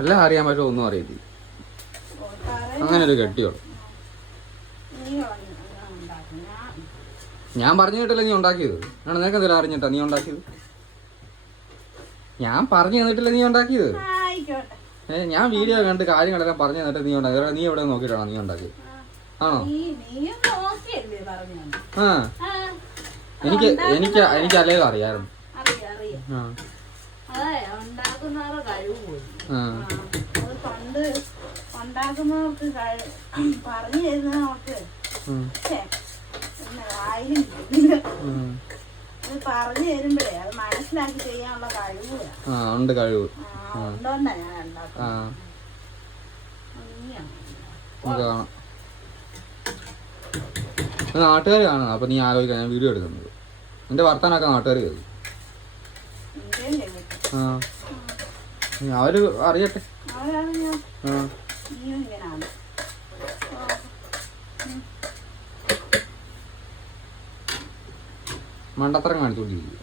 എല്ലാം അറിയാൻ പക്ഷെ ഒന്നും അറിയത്തില്ല. അങ്ങനെ ഒരു കെട്ടിയോളൂ. ഞാൻ പറഞ്ഞു കേട്ടില്ല നീ ഉണ്ടാക്കിയത്. നിനക്ക് എന്തെങ്കിലും അറിഞ്ഞിട്ടാ നീ ഉണ്ടാക്കിയത്? ഞാൻ പറഞ്ഞു തന്നിട്ടില്ല നീ ഉണ്ടാക്കിയത്. ഞാൻ വീഡിയോ കണ്ട് കാര്യങ്ങളെല്ലാം പറഞ്ഞു തന്നിട്ട് നീ ഉണ്ടാക്കി. നീ എവിടെ നോക്കിയിട്ടാണോ നീ ഉണ്ടാക്കിയത്? ആണോ? എനിക്ക് എനിക്ക് എനിക്ക് അല്ലെങ്കിൽ അറിയാമായിരുന്നു. ഉണ്ടാക്കുന്നവർക്ക് പറഞ്ഞു തരുന്നവർക്ക് പറഞ്ഞു തരുമ്പോഴേ അത് മനസ്സിലാക്കി ചെയ്യാനുള്ള കഴിവ് ഉണ്ടോണ്ടാ ഞാൻ നാട്ടുകാർ കാണുക. അപ്പൊ നീ ആലോചിക്കാൻ ഞാൻ വീഡിയോ എടുക്കുന്നത്. എന്റെ വർത്താനൊക്കെ നാട്ടുകാർ കേൾക്കും. അവര് അറിയട്ടെ. മണ്ടത്തരം കാണിച്ചോണ്ടിരിക്കുക.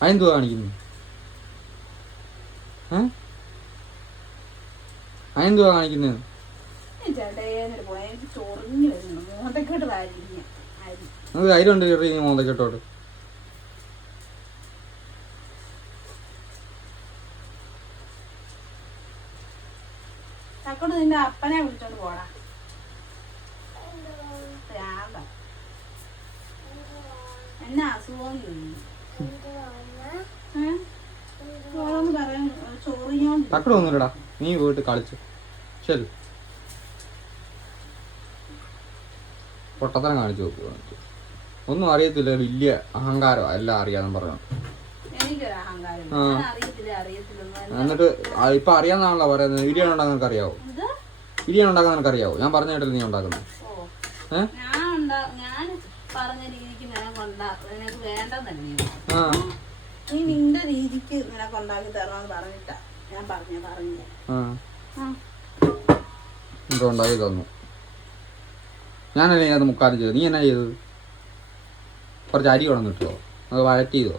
അതെന്തുവാ കാണിക്കുന്നു? അതെന്തുവാ കാണിക്കുന്നത്? നമുക്ക് ധൈര്യമുണ്ട് ചേട്ടാ ഈ മോന്തക്കെട്ടോട്ട്. നിന്റെ അപ്പനെ വിളിച്ചോണ്ട് പോടാ. എന്നാ അസുഖം തക്കടൊന്നുമില്ലടാ, നീ പോയിട്ട് കളിച്ചു. ശരി, പൊട്ടത്തരം കാണിച്ചു നോക്കുക. ഒന്നും അറിയത്തില്ല, വലിയ അഹങ്കാരം എല്ലാം അറിയാന്ന് പറഞ്ഞു. എന്നിട്ട് ഇപ്പൊ അറിയാന്നാണല്ലോ പറയുന്നത്. ബിരിയാണി ഉണ്ടാക്കാൻ നിനക്ക് അറിയാവോ? ബിരിയാണി ഉണ്ടാക്കാൻ നിനക്ക് അറിയാവോ? ഞാൻ പറഞ്ഞ കേട്ടില്ല നീ ഉണ്ടാക്കുന്നത്. നീ നിന്റെ രീതിക്ക് നിനക്ക് ഉണ്ടാക്കി തരണമെന്ന് പറഞ്ഞിട്ടാ ഞാൻ ഉണ്ടാക്കി തന്നു. ഞാനല്ലേ അത് മുക്കാലും ചെയ്തു. നീ എന്നാ ചെയ്തത്? കുറച്ച് അരി കൊണ്ടു കിട്ടുമോ? അത് വഴറ്റി ചെയ്തോ?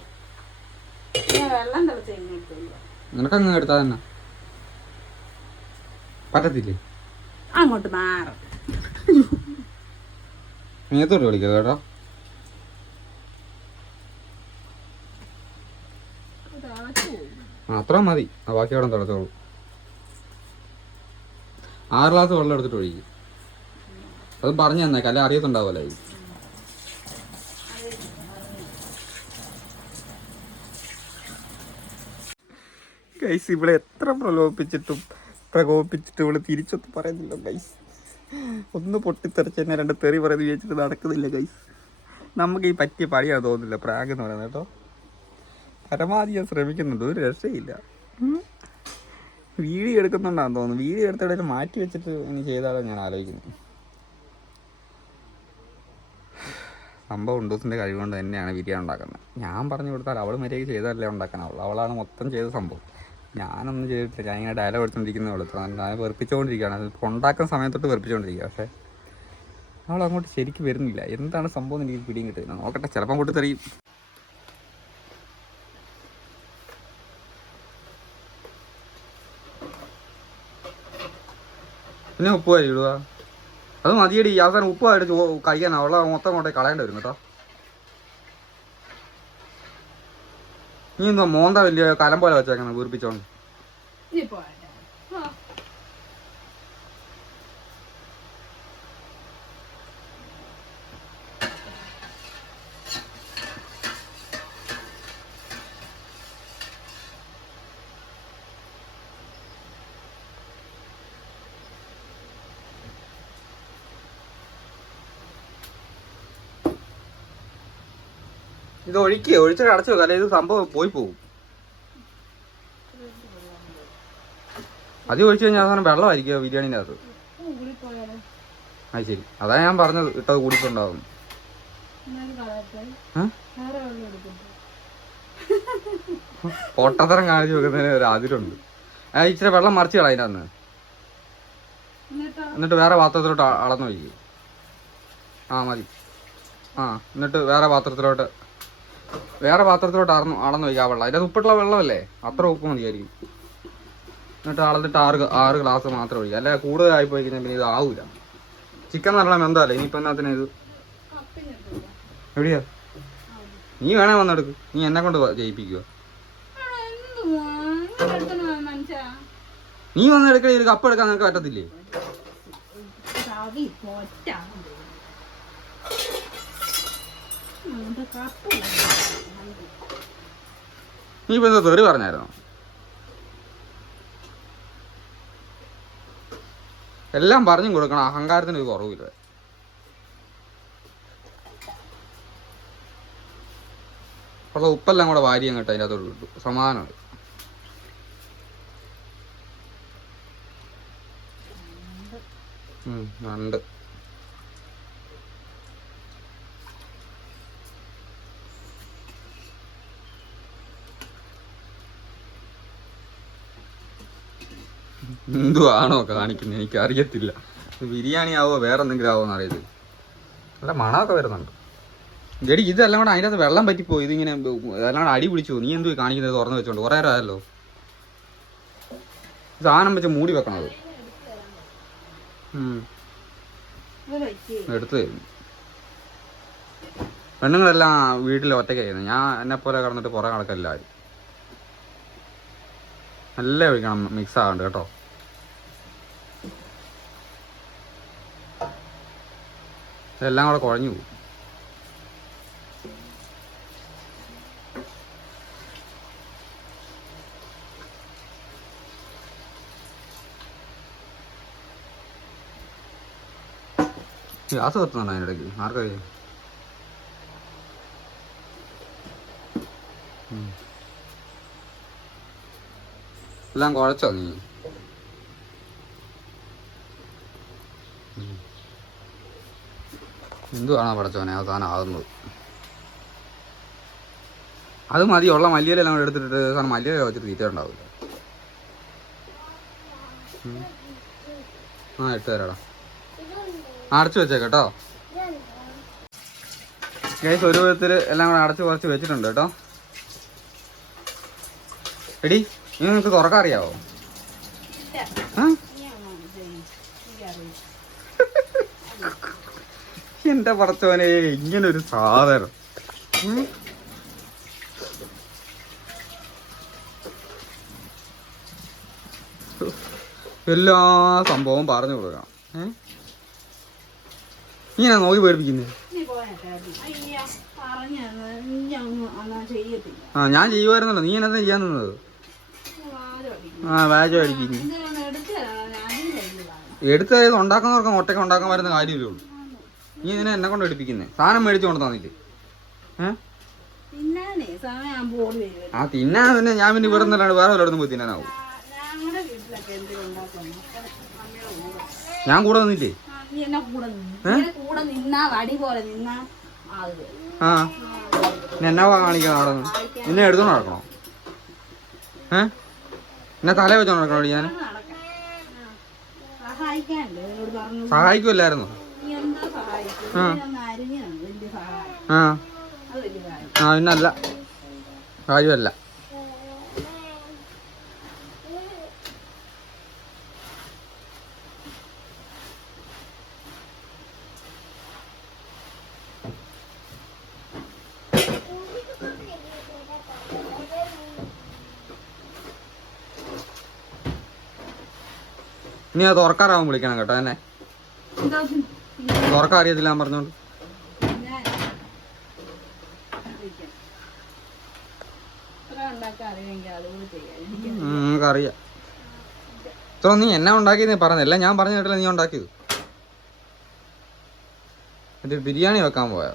നിനക്കങ്ങ് എടുത്താ തന്നെ പറ്റത്തില്ലേ? അങ്ങോട്ട് മാറും. മേത്തോട്ട് കളിക്കരുത് കേട്ടോ. അത്ര മതി. ബാക്കി അവിടെ തിളച്ചോളൂ. 6 ഗ്ലാസ് വെള്ളം എടുത്തിട്ട് ഒഴിക്കും. അത് പറഞ്ഞു തന്നേക്കാം, അല്ലെ അറിയത്തുണ്ടാവല്ലോ. ഗൈസ്, ഇവിടെ എത്ര പ്രകോപിച്ചിട്ടും ഇവിടെ തിരിച്ചൊന്നും പറയുന്നില്ല ഗൈസ്. ഒന്ന് പൊട്ടിത്തെറിച്ച് തന്നെ 2 തെറി പറയുന്നത് വിചാരിച്ചിട്ട് നടക്കുന്നില്ല ഗൈസ്. നമുക്ക് ഈ പറ്റിയ പണിയാണ് തോന്നുന്നില്ല പ്രാഗ് എന്ന് പറയുന്നത് കേട്ടോ. പരമാവധി ഞാൻ ശ്രമിക്കുന്നുണ്ട്, ഒരു രക്ഷയില്ല. വീഡിയോ എടുക്കുന്നുണ്ടാന്ന് തോന്നുന്നു. വീഡിയോ എടുത്തിടയിൽ മാറ്റി വെച്ചിട്ട് ഇനി ചെയ്താലോ ഞാൻ ആലോചിക്കുന്നത്. സംഭവം ഉണ്ടൂസിൻ്റെ കഴിവുകൊണ്ട് തന്നെയാണ് ബിരിയാണി ഉണ്ടാക്കുന്നത്. ഞാൻ പറഞ്ഞു കൊടുത്താൽ അവൾ മര്യാദയ്ക്ക് ചെയ്താലല്ലേ ഉണ്ടാക്കാനാവുള്ളൂ. അവളാണ് മൊത്തം ചെയ്ത സംഭവം. ഞാനൊന്നും ചെയ്തിട്ടില്ല. ഞാൻ ഇങ്ങനെ ഡയലോഗ് എടുത്തുകൊണ്ടിരിക്കുന്നേ ഉള്ളൂ. ഞാൻ വെറുപ്പിച്ചുകൊണ്ടിരിക്കുകയാണ്. അത് ഉണ്ടാക്കുന്ന സമയത്തൊട്ട് വെറുപ്പിച്ചുകൊണ്ടിരിക്കുക. പക്ഷേ അവൾ അങ്ങോട്ട് ശരിക്കും വരുന്നില്ല. എന്താണ് സംഭവം എന്ന് എനിക്ക് പിടിയും കിട്ടുന്നില്ല. നോക്കട്ടെ, ചിലപ്പം കൊണ്ട് തെറിയും. പിന്നെ ഉപ്പ് വരി ഇടുക. അത് മതിയടി. അവസാനം ഉപ്പായിട്ട് കഴിക്കാൻ അവളെ മൊത്തം കൊണ്ടേ കളയേണ്ടി വരും കേട്ടോ. നീ എന്തോ മോന്ത വലിയ കലം പോലെ വെച്ചേക്കണം വീർപ്പിച്ചോണ്ട്. ഇത് ഒഴിച്ചിട്ട് അടച്ചു വെക്കാം, അല്ലെ ഇത് സംഭവം പോയി പോകും. അത് ഒഴിച്ചു കഴിഞ്ഞാൽ അവസാനം വെള്ളമായിരിക്കും ബിരിയാണീൻ്റെ അകത്ത്. അത് ശരി, അതാ ഞാൻ പറഞ്ഞത് ഇട്ടത് കൂടിയിട്ടുണ്ടാവും. പൊട്ടത്തരം കാണിച്ചു വെക്കുന്നതിന് ഒരു അതിരുണ്ട്. ഇച്ചിരി വെള്ളം മറിച്ച് കള അതിൻ്റെ അന്ന്, എന്നിട്ട് വേറെ പാത്രത്തിലോട്ട് അളന്ന് ഒഴിക്കും. ആ മതി. ആ എന്നിട്ട് വേറെ പാത്രത്തിലോട്ട് അളന്ന് ഒഴിക്കുക. ആ വെള്ളം അതിൻ്റെ ഉപ്പിട്ടുള്ള വെള്ളമല്ലേ, അത്ര ഉപ്പ് മതിയായിരിക്കും. എന്നിട്ട് അളന്നിട്ട് 6 ഗ്ലാസ് മാത്രം ഒഴിക്കുക. അല്ലെ കൂടുതലായി പോയി കഴിഞ്ഞാൽ പിന്നെ ഇത് ആവൂല. ചിക്കൻ നല്ല മെന്തല്ലേ, ഇനിയിപ്പോൾ എന്നാത്തിന് ഇത് എവിടെയാ? നീ വേണേ വന്നെടുക്ക്, നീ എന്നെ കൊണ്ട് ജയിപ്പിക്കുക. നീ വന്ന് എടുക്കണേ, ഒരു കപ്പ് എടുക്കാൻ നിനക്ക് പറ്റത്തില്ലേ? നീ ഇപ്പൊ എന്താ തെറി പറഞ്ഞായിരുന്നോ? എല്ലാം പറഞ്ഞും കൊടുക്കണം, അഹങ്കാരത്തിന് ഒരു കുറവില്ല. ഉള്ള ഉപ്പെല്ലാം കൂടെ വാരി അങ്ങോട്ട് അതിൻ്റെ അകത്തോട്ട് കിട്ടും, സമാധാനമാണ്. ഉണ്ട്. എന്തുവാണോ കാണിക്കുന്നത് എനിക്ക് അറിയത്തില്ല. ബിരിയാണി ആവോ വേറെ എന്തെങ്കിലും ആവോ എന്നറിയത്തില്ല. നല്ല മണമൊക്കെ വരുന്നുണ്ട്. ജഡി ഇതെല്ലാം കൂടെ അതിൻ്റെ അകത്ത് വെള്ളം പറ്റിപ്പോയി. ഇതിങ്ങനെ എല്ലാം കൂടെ അടി പിടിച്ചു. നീ എന്തു കാണിക്കുന്നത് തുറന്ന് വെച്ചോണ്ട്? കുറേ നേരമല്ലോ സാധനം വെച്ച് മൂടി വെക്കണത്. എടുത്തു തരുന്നു. പെണ്ണുങ്ങളെല്ലാം വീട്ടിൽ ഒറ്റയ്ക്കായിരുന്നു. ഞാൻ എന്നെപ്പോലെ കിടന്നിട്ട് പുറകെ നടക്കല്ല. നല്ല ഒഴിക്കണം, മിക്സ് ആകണ്ട കേട്ടോ. എല്ലാം കൂടെ കുഴഞ്ഞു പോകും. ഗ്യാസ് കത്തുന്നുണ്ടോ അതിനിടയ്ക്ക്? ആർക്കറിയാം. എല്ലാം കുഴച്ചോ നീ? എന്തുവാണോ പടച്ചോനെ അവസാനം ആകുന്നത്? അത് മതി. ഉള്ള മല്ലിയിലെല്ലാം കൂടെ എടുത്തിട്ട് സാധനം മല്ലിയില വെച്ചിട്ട് തീറ്റ ഉണ്ടാവില്ല. ആ ഇട്ട് തരാടാ. അടച്ചു വെച്ചേട്ടോ ഗൈസ്. ഒരു വിധത്തിൽ എല്ലാം കൂടെ അടച്ച് കുറച്ച് വെച്ചിട്ടുണ്ട് കേട്ടോ. എടി ഇനി നിനക്ക് തുറക്കാൻ അറിയാവോ? എന്റെ പടച്ചോനെ, ഇങ്ങനൊരു സാധനം. എല്ലാ സംഭവവും പറഞ്ഞു കൊടുക്കണം. ഇങ്ങനെ നോക്കി പേടിപ്പിക്കുന്നേ. ആ ഞാൻ ചെയ്യുമായിരുന്നല്ലോ, നീ എന്നെ ചെയ്യാൻ നിന്നത്. ആ വാജ് അടിക്കുന്നു. എടുത്തത് ഉണ്ടാക്കുന്നവർക്ക് ഒറ്റയ്ക്ക് ഉണ്ടാക്കാൻ വരുന്ന കാര്യമില്ലേ ഉള്ളൂ. നീ ഇതിനെ എന്നെ കൊണ്ട് എടുപ്പിക്കുന്നേ. സാധനം മേടിച്ചു കൊണ്ട് തന്നിട്ട് ആ തിന്നാൻ പിന്നെ ഞാൻ പിന്നെ ഇവിടെ നിന്നല്ലാണ്ട് വേറെ വല്ലയിടത്തും പോയി തിന്നാനാവും. ഞാൻ കൂടെ നിന്നില്ലേ? ആ എന്നാ കാണിക്കണം അവിടെ നിന്ന്? നിന്നെ എടുത്തോണ്ട് നടക്കണോ? എന്നെ തല വെച്ചോണ്ട് നടക്കണോ? ഞാൻ സഹായിക്കുമല്ലായിരുന്നോ? ആ പിന്നല്ല, കാര്യമല്ല. ഇനി അത് തുറക്കാറാവും വിളിക്കണം കേട്ടോ. എന്നെ തുറക്കാൻ അറിയത്തില്ല ഞാൻ പറഞ്ഞോണ്ട്. നമുക്കറിയാം. ഇത്ര നീ എന്നാ ഉണ്ടാക്കിയെന്ന് പറഞ്ഞല്ല, ഞാൻ പറഞ്ഞു കേട്ടില്ല നീ ഉണ്ടാക്കിയത്. എന്നിട്ട് ബിരിയാണി വെക്കാൻ പോയോ?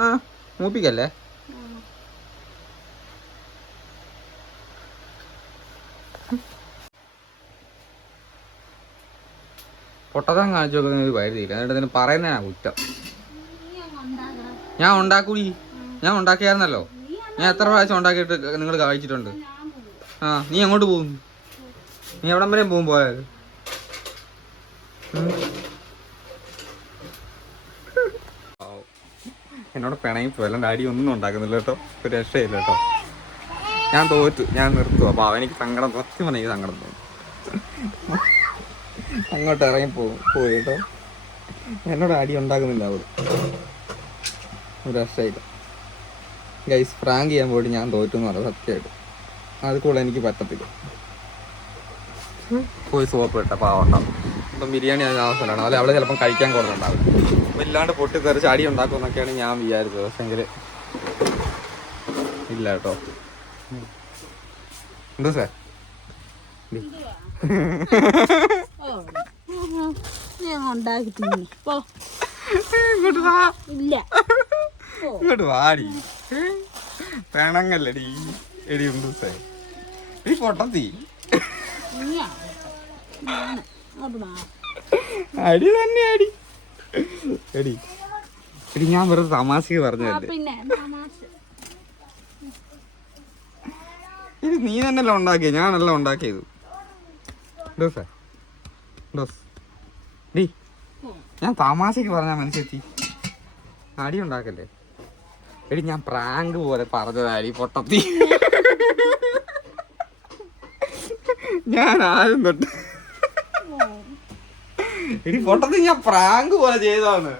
ആ മൂപ്പിക്കല്ലേ. പൊട്ടത്തം കാണിച്ചു നോക്കുന്ന ഒരു പരിധിയില്ല. എന്നിട്ട് ഇതിന് പറയുന്നതാണ് കുറ്റം. ഞാൻ ഉണ്ടാക്കൂടി, ഞാൻ ഉണ്ടാക്കിയായിരുന്നല്ലോ. ഞാൻ എത്ര പ്രാവശ്യം ഉണ്ടാക്കിയിട്ട് നിങ്ങൾ കഴിച്ചിട്ടുണ്ട്. ആ നീ എങ്ങോട്ട് പോകും? നീ എവിടം വരെയും പോകും പോയാൽ? എന്നോട് പിണങ്ങി പോയല്ല. അടി ഒന്നും ഉണ്ടാക്കുന്നില്ല കേട്ടോ, ഒരു രക്ഷയില്ല കേട്ടോ. ഞാൻ തോറ്റു, ഞാൻ നിർത്തും. അപ്പോൾ അവനിക്ക് സങ്കടം, സത്യം എനിക്ക് സങ്കടം തോന്നും. അങ്ങോട്ട് പോയി കേട്ടോ. എന്നോട് അടി ഉണ്ടാക്കുന്നില്ല അവൾ, ഒരു രക്ഷയില്ല. ഗൈസ് പ്രാങ്ക് ചെയ്യാൻ പോയിട്ട് ഞാൻ തോറ്റു എന്ന് പറയാം സത്യമായിട്ട്. അത് കൂടെ എനിക്ക് പറ്റത്തില്ല. പോയി സോപ്പ് ഇട്ട പാവണ്ടാവും. ഇപ്പം ബിരിയാണി അതിന് അവസരമാണ്. അല്ലെ അവളെ ചിലപ്പം കഴിക്കാൻ കൊടുക്കുന്നുണ്ടാവും. വല്ലാണ്ട് പൊട്ടിത്തെറിച്ച് അടി ഉണ്ടാക്കുമെന്നൊക്കെയാണ് ഞാൻ വിചാരിച്ചത്. പക്ഷെങ്കിൽ ഇല്ല കേട്ടോ. എന്താ സാർ ഇങ്ങോട്ട് വാടി, പെണങ്ങല്ലടി. എടി ഉണ്ട് സാർ, എടി പൊട്ടത്തി അടി തന്നെ അടി. എടി എടി ഞാൻ വെറുതെ തമാശക്ക് പറഞ്ഞതല്ലേ. ഇത് നീ തന്നെയല്ല ഉണ്ടാക്കിയത്, ഞാനല്ല ഉണ്ടാക്കിയത്. ഞാൻ തമാശക്ക് പറഞ്ഞാ മനസ്സിലെത്തി. അടി ഉണ്ടാക്കല്ലേ എടി. ഞാൻ പ്രാങ്ക് പോലെ പറഞ്ഞതാടി പൊട്ടത്തി. ഞാൻ ആദ്യം തൊട്ട് എടി പൊട്ടത്തി ഞാൻ പ്രാങ്ക് പോലെ ചെയ്തതാണ്.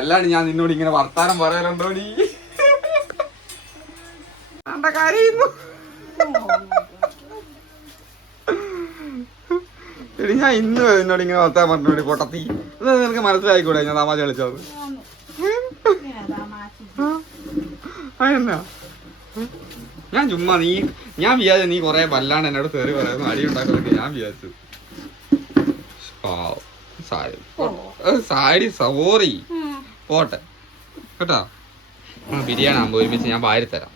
അല്ലാണ്ട് ഞാൻ നിന്നോട് ഇങ്ങനെ വർത്താനം പറയാനുണ്ടോ? നീ കരയുന്നു. എടി ഞാൻ ഇന്ന് നിന്നോട് ഇങ്ങനെ വർത്താനം പറഞ്ഞോടി പൊട്ടത്തി. ഇത് നിനക്ക് മനസ്സിലായിക്കൂടെ ഞാൻ തമാശ കളിച്ചത്? അതെന്നാ ഞാൻ ചുമ്മാ ഞാൻ വിചാരിച്ചു നീ കൊറേ വല്ലാണ്ട് എന്നോട് തെറി പറയുന്നു, അടി ഉണ്ടാക്കുന്നൊക്കെ ഞാൻ വിചാരിച്ചു. സാരി സവോറി പോട്ടെ കേട്ടോ. ബിരിയാണി ആകുമ്പോ ഒരുമിച്ച് ഞാൻ വാരിത്തരാം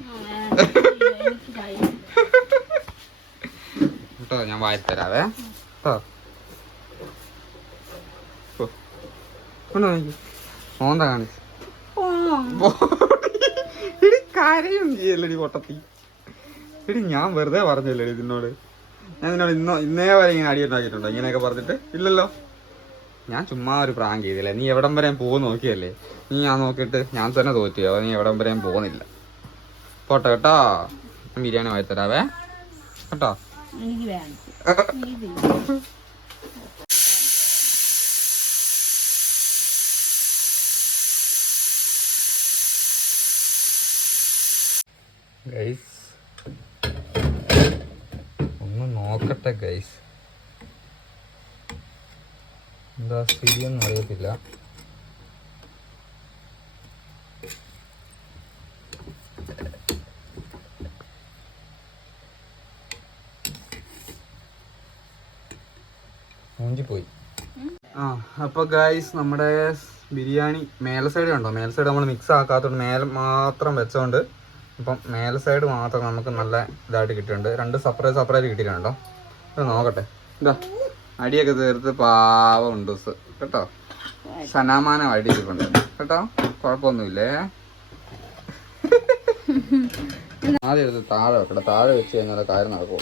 കേട്ടോ. ഞാൻ വാരിത്തരാവേ കേട്ടോ. മോന്ത കാണിച്ചു എടി. കരയും ചെയ്യല്ലടി പൊട്ടത്തി. എടി ഞാൻ വെറുതെ പറഞ്ഞല്ലേ ഇതിനോട്. ഞാൻ നിന്നോട് ഇന്നേ വരെ ഇങ്ങനെ അടി ഉണ്ടാക്കിയിട്ടുണ്ടോ ഇങ്ങനെയൊക്കെ പറഞ്ഞിട്ട്? ഇല്ലല്ലോ. ഞാൻ ചുമ്മാ ഒരു പ്രാങ്ക് ചെയ്തില്ലേ. നീ എവിടം വരെയും പോകും നോക്കിയല്ലേ. നീ ഞാൻ നോക്കിയിട്ട് ഞാൻ തന്നെ തോറ്റിയോ? നീ എവിടം വരെയും പോകുന്നില്ല. പോട്ടെ കേട്ടോ. ബിരിയാണി വാങ്ങിത്തരാവേ കേട്ടോ. ഗൈസ് ഒന്ന് നോക്കട്ടെ ഗൈസ്, എന്താ സ്ഥിതിയൊന്നും അറിയത്തില്ല. മൂഞ്ചിപ്പോയി. അപ്പൊ ഗൈസ് നമ്മുടെ ബിരിയാണി മേലെ സൈഡ് കണ്ടോ? മേലെ സൈഡ് നമ്മൾ മിക്സ് ആക്കാത്തതുകൊണ്ട് മേലെ മാത്രം വെച്ചോണ്ട് ഇപ്പം മേലെ സൈഡ് മാത്രം നമുക്ക് നല്ല ഇതായിട്ട് കിട്ടിയിട്ടുണ്ട്. രണ്ട് സെപ്പറേറ്റ് കിട്ടിയിട്ടുണ്ടോ? ഇത് നോക്കട്ടെ. എന്താ അടിയൊക്കെ തീർത്ത് പാവമുണ്ട് കേട്ടോ. സനാമാനം അടിയിട്ടുണ്ട് കേട്ടോ, കുഴപ്പമൊന്നുമില്ലേ. ആദ്യം എടുത്ത് താഴെ വെക്കട്ടെ. താഴെ വെച്ച് കഴിഞ്ഞാൽ കാര്യം നടക്കുമോ?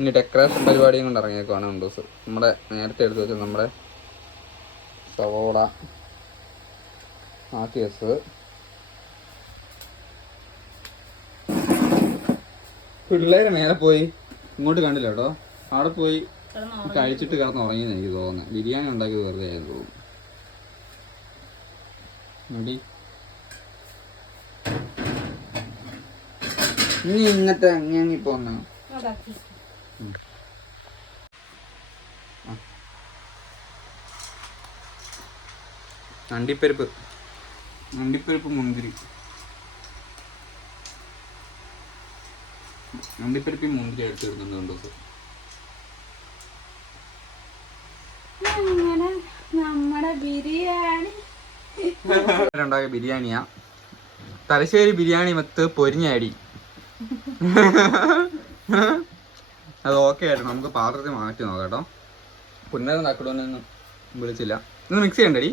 ഇനി ഡെക്കറേഷൻ പരിപാടിയും കൊണ്ട് ഇറങ്ങിയേക്കുവാണ് ഉണ്ടൂസ്. നമ്മുടെ നേരത്തെ എടുത്ത് വെച്ചത് നമ്മുടെ സവോള ആക്കിയസ്. പിള്ളേര് മേലെ പോയി ഇങ്ങോട്ട് കണ്ടില്ല കേട്ടോ. അവിടെ പോയി കഴിച്ചിട്ട് കിടന്ന് ഉറങ്ങിയെന്ന് എനിക്ക് തോന്നുന്നത്. ബിരിയാണി ഉണ്ടാക്കിയത് വെറുതെ ആയി തോന്നുന്നു. നീ ഇന്നത്തെ അങ്ങി പോന്ന അണ്ടിപ്പരിപ്പ് മുന്തിരി അണ്ടിപ്പരിപ്പി മുന്തിരി എടുത്ത് ഇടുന്നുണ്ട് ദിവസം. അങ്ങനെ നമ്മുടെ ബിരിയാണി ഉണ്ടാക്കിയ ബിരിയാണിയാ. തലശ്ശേരി ബിരിയാണി മത്ത് പൊരിഞ്ഞടി. അത് ഓക്കെ ആയിട്ട് നമുക്ക് പാത്രത്തിൽ മാറ്റി നോക്കാം കേട്ടോ. പുന്നരം തക്കടൊന്നും വിളിച്ചില്ല. ഇന്ന് മിക്സ് ചെയ്യണ്ടടി.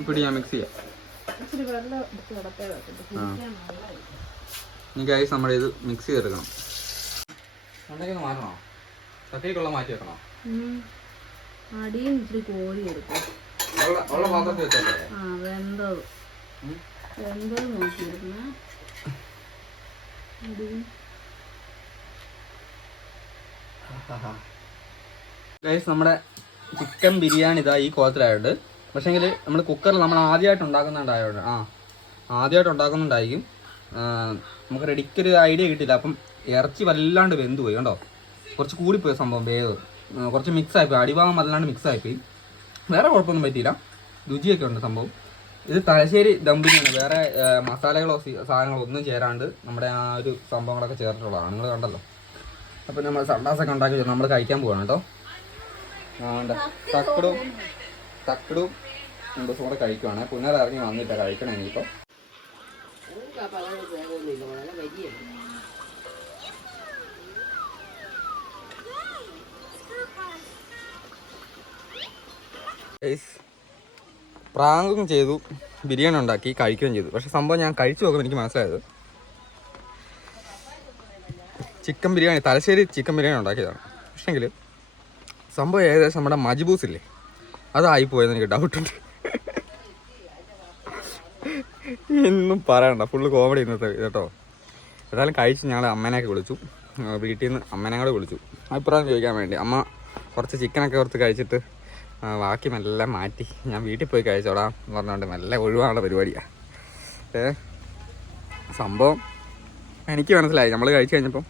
ഇപ്പിടി ഞാൻ മിക്സ് ചെയ്യാം. ഇനി ഗൈസ് നമ്മുടെ ഇത് മിക്സ് ചെയ്തെടുക്കണം. ഉണ്ടാക്കിയൊന്ന് മാറ്റണോ? തട്ടിക്കുള്ള മാറ്റി വെക്കണോ? അടിയും ഇച്ചിരി കോഴി എടുക്കും. ഉള്ള പാത്രത്തിൽ വെച്ചോട്ടെ. വെന്തത് നോക്കിയിരുന്ന ഗൈസ് നമ്മുടെ ചിക്കൻ ബിരിയാണി ഇതാ ഈ കോലത്തിലായിട്ട്. പക്ഷേങ്കിൽ നമ്മൾ കുക്കറിൽ നമ്മൾ ആദ്യമായിട്ട് ഉണ്ടാക്കുന്നുണ്ടായോണ്ട് ആദ്യമായിട്ട് ഉണ്ടാക്കുന്നുണ്ടായിരിക്കും. നമുക്ക് റെഡിക്കൊരു ഐഡിയ കിട്ടില്ല. അപ്പം ഇറച്ചി വല്ലാണ്ട് വെന്ത് പോയി കണ്ടോ. കുറച്ച് കൂടിപ്പോയി സംഭവം. വേവ് കുറച്ച് മിക്സ് ആയിപ്പോയി. അടിഭാഗം വല്ലാണ്ട് മിക്സ് ആയിപ്പോയി. വേറെ കുഴപ്പമൊന്നും പറ്റിയില്ല. രുചിയൊക്കെ ഉണ്ട് സംഭവം. ഇത് തലശ്ശേരി ദം ബിരിയാണി. വേറെ മസാലകളോ സാധനങ്ങളോ ഒന്നും ചേരാണ്ട് നമ്മുടെ ആ ഒരു സംഭവങ്ങളൊക്കെ ചേർത്തിട്ടുള്ളതാണ്. നിങ്ങൾ കണ്ടല്ലോ. അപ്പം നമ്മൾ സണ്ടാസൊക്കെ ഉണ്ടാക്കി നമ്മൾ കഴിക്കാൻ പോവാണ് കേട്ടോ. തക്കടും 2 ദിവസം കൂടെ കഴിക്കുവാണ്. പുനരിറങ്ങി വന്നിട്ട് കഴിക്കണം ഇനിയിപ്പോൾ. പ്രാങ്കും ചെയ്തു, ബിരിയാണി ഉണ്ടാക്കി കഴിക്കുകയും ചെയ്തു. പക്ഷെ സംഭവം ഞാൻ കഴിച്ചു നോക്കുമ്പോൾ എനിക്ക് മനസ്സിലായത് ചിക്കൻ ബിരിയാണി, തലശ്ശേരി ചിക്കൻ ബിരിയാണി ഉണ്ടാക്കിയതാണ്. പക്ഷേങ്കിൽ സംഭവം ഏകദേശം നമ്മുടെ മജ്ബൂസില്ലേ അതായിപ്പോയെന്ന് എനിക്ക് ഡൗട്ടുണ്ട്. ഒന്നും പറയണ്ട, ഫുള്ള് കോമഡി ഇന്നത്തെ കേട്ടോ. ഏതായാലും കഴിച്ച് ഞങ്ങൾ അമ്മേനെയൊക്കെ വിളിച്ചു. വീട്ടിൽ നിന്ന് അമ്മേനെ കൂടെ വിളിച്ചു അഭിപ്രായം ചോദിക്കാൻ വേണ്ടി. അമ്മ കുറച്ച് ചിക്കനൊക്കെ കുറച്ച് കഴിച്ചിട്ട് ബാക്കി മെല്ലെ മാറ്റി ഞാൻ വീട്ടിൽ പോയി കഴിച്ചോളാം പറഞ്ഞുകൊണ്ട് മെല്ലെ ഒഴിവാനുള്ള പരിപാടിയാണ്. സംഭവം എനിക്ക് മനസ്സിലായി. നമ്മൾ കഴിച്ച് കഴിഞ്ഞപ്പം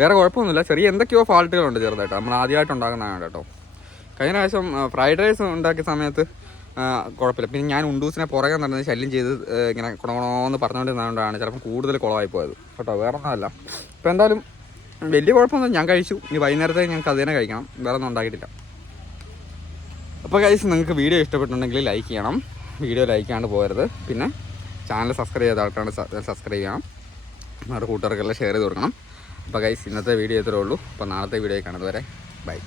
വേറെ കുഴപ്പമൊന്നുമില്ല. ചെറിയ എന്തൊക്കെയോ ഫാൾട്ടുകളുണ്ട് ചെറുതായിട്ട്. നമ്മൾ ആദ്യമായിട്ട് ഉണ്ടാക്കുന്നതാണ് കേട്ടോ. കഴിഞ്ഞ പ്രാവശ്യം ഫ്രൈഡ് റൈസ് ഉണ്ടാക്കിയ സമയത്ത് കുഴപ്പമില്ല. പിന്നെ ഞാൻ ഉണ്ടൂസിനെ പുറകെ നടന്ന് ശല്യം ചെയ്ത് ഇങ്ങനെ കുണകുണോന്ന് പറഞ്ഞുകൊണ്ടിരുന്നതുകൊണ്ടാണ് ചിലപ്പോൾ കൂടുതൽ കുളമായി പോയത് കേട്ടോ. വേറെ ഒന്നുമല്ല. ഇപ്പോൾ എന്തായാലും വലിയ കുഴപ്പമൊന്നും. ഞാൻ കഴിച്ചു. ഇനി വൈകുന്നേരത്തേക്ക് ഞങ്ങൾക്ക് അത് തന്നെ കഴിക്കണം. വേറെ ഒന്നും ഉണ്ടാക്കിയിട്ടില്ല. അപ്പോൾ ഗൈസ് നിങ്ങൾക്ക് വീഡിയോ ഇഷ്ടപ്പെട്ടുണ്ടെങ്കിൽ ലൈക്ക് ചെയ്യണം. വീഡിയോ ലൈക്ക് ചെയ്യാണ്ട് പോകരുത്. പിന്നെ ചാനൽ സബ്സ്ക്രൈബ് ചെയ്ത ആൾക്കാണ് സബ്സ്ക്രൈബ് ചെയ്യണം. നമ്മുടെ കൂട്ടുകാർക്കെല്ലാം ഷെയർ ചെയ്ത് കൊടുക്കണം. അപ്പോൾ ഗൈസ് ഇന്നത്തെ വീഡിയോ ഇത്രേ ഉള്ളൂ. അപ്പോൾ നാളത്തെ വീഡിയോ കാണുന്നത് വരെ ബൈ.